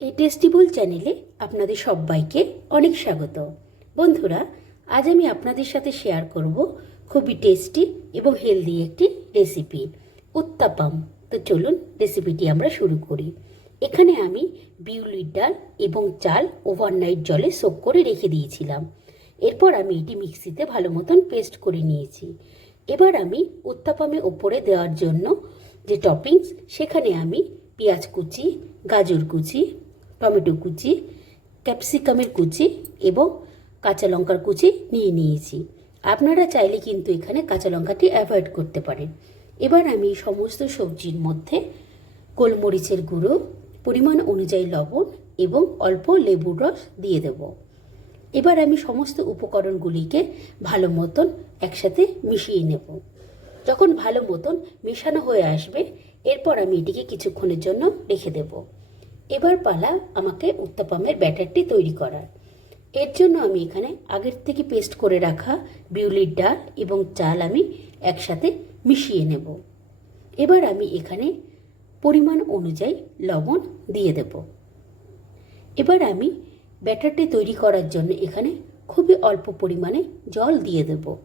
এই টেস্টিবল চ্যানেলে আপনাদের সবাইকে অনেক স্বাগত। বন্ধুরা, আজ আমি আপনাদের সাথে শেয়ার করব খুবই টেস্টি এবং হেলদি একটি রেসিপি, উত্তাপাম। তো চলুন রেসিপিটি আমরা শুরু করি। এখানে আমি বিউলির ডাল এবং চাল ওভারনাইট জলে সোক করে রেখে দিয়েছিলাম। এরপর আমি এটি মিক্সিতে ভালো মতন পেস্ট করে নিয়েছি। এবার আমি উত্তাপামে ওপরে দেওয়ার জন্য যে টপিংস, সেখানে আমি পেঁয়াজ কুচি, গাজর কুচি টমেটো কুচি, ক্যাপসিকামের কুচি এবং কাঁচা লঙ্কার কুচি নিয়ে নিয়েছি। আপনারা চাইলে কিন্তু এখানে কাঁচা লঙ্কাটি অ্যাভয়েড করতে পারেন। এবার আমি সমস্ত সবজির মধ্যে গোলমরিচের গুঁড়ো, পরিমাণ অনুযায়ী লবণ এবং অল্প লেবুর রস দিয়ে দেব। এবার আমি সমস্ত উপকরণগুলিকে ভালো মতন একসাথে মিশিয়ে নেব। যখন ভালো মতন মেশানো হয়ে আসবে, এরপর আমি এটিকে কিছুক্ষণের জন্য রেখে দেব। এবার পালা আমাকে উত্তাপামের ব্যাটারটি তৈরি করার। এর জন্য আমি এখানে আগের থেকে পেস্ট করে রাখা বিউলির ডাল এবং চাল আমি একসাথে মিশিয়ে নেব। এবার আমি এখানে পরিমাণ অনুযায়ী লবণ দিয়ে দেব। এবার আমি ব্যাটারটি তৈরি করার জন্য এখানে খুবই অল্প পরিমাণে জল দিয়ে দেব।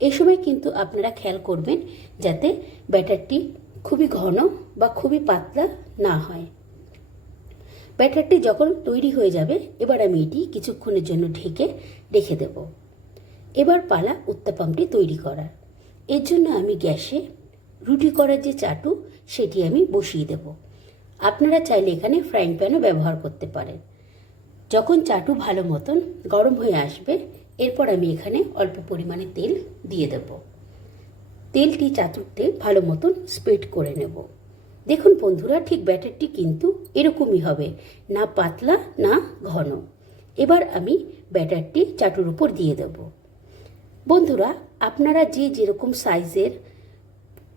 এ সময় কিন্তু আপনারা খেয়াল করবেন যাতে ব্যাটারটি খুবই ঘন বা খুবই পাতলা না হয়। ব্যাটারটি যখন তৈরি হয়ে যাবে, এবার আমি এটি কিছুক্ষণের জন্য ঢেকে রেখে দেব। এবার পালা উত্তাপামটি তৈরি করার। এর জন্য আমি গ্যাসে রুটি করার যে চাটু, সেটি আমি বসিয়ে দেব। আপনারা চাইলে এখানে ফ্রাইং প্যানও ব্যবহার করতে পারেন। যখন চাটু ভালো মতন গরম হয়ে আসবে, এরপর আমি এখানে অল্প পরিমাণে তেল দিয়ে দেব। তেলটি চাতুরতে ভালো মতন স্প্রেড করে নেব। দেখুন বন্ধুরা, ঠিক ব্যাটারটি কিন্তু এরকমই হবে, না পাতলা, না ঘন। এবার আমি ব্যাটারটি চাটুর উপর দিয়ে দেব। বন্ধুরা, আপনারা যে যেরকম সাইজের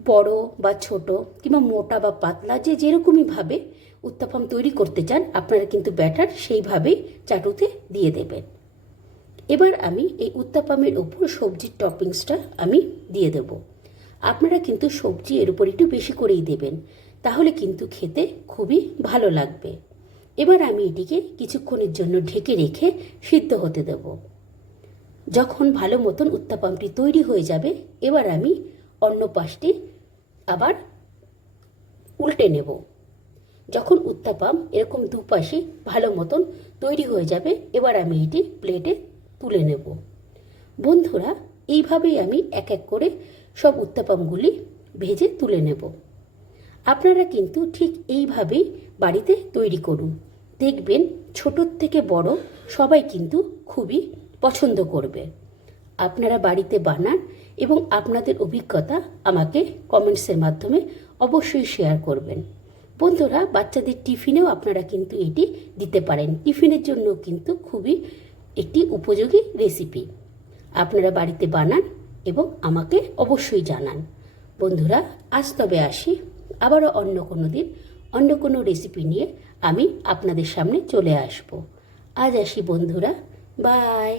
বড় বা ছোট কিংবা মোটা বা পাতলা যে যেরকমই ভাবে উত্তাপম তৈরি করতে চান, আপনারা কিন্তু ব্যাটার সেইভাবেই চাটুতে দিয়ে দেবেন। এবার আমি এই উত্তাপামের ওপর সবজির টপিংসটা আমি দিয়ে দেব। আপনারা কিন্তু সবজি এর উপর একটু বেশি করেই দেবেন। তাহলে কিন্তু খেতে খুবই ভালো লাগবে। এবার আমি এটিকে কিছুক্ষণের জন্য ঢেকে রেখে সিদ্ধ হতে দেব। যখন ভালো মতন উত্তাপামটি তৈরি হয়ে যাবে, এবার আমি অন্য পাশটি আবার উল্টে নেব। যখন উত্তাপাম এরকম দুপাশে ভালো মতন তৈরি হয়ে যাবে, এবার আমি এটি প্লেটে তুলে নেব। বন্ধুরা, এইভাবেই আমি এক এক করে সব উত্তাপামগুলি ভেজে তুলে নেব। আপনারা কিন্তু ঠিক এইভাবেই বাড়িতে তৈরি করুন। দেখবেন ছোটোর থেকে বড় সবাই কিন্তু খুবই পছন্দ করবে। আপনারা বাড়িতে বানান এবং আপনাদের অভিজ্ঞতা আমাকে কমেন্টসের মাধ্যমে অবশ্যই শেয়ার করবেন। বন্ধুরা, বাচ্চাদের টিফিনেও আপনারা কিন্তু এটি দিতে পারেন। টিফিনের জন্য কিন্তু খুবই একটি উপযোগী রেসিপি আপনারা বাড়িতে বানান এবং আমাকে অবশ্যই জানান। বন্ধুরা, আজ তবে আসি। আবারও অন্য কোনো দিন, অন্য কোনো রেসিপি নিয়ে আমি আপনাদের সামনে চলে আসব। আজ আসি বন্ধুরা বাই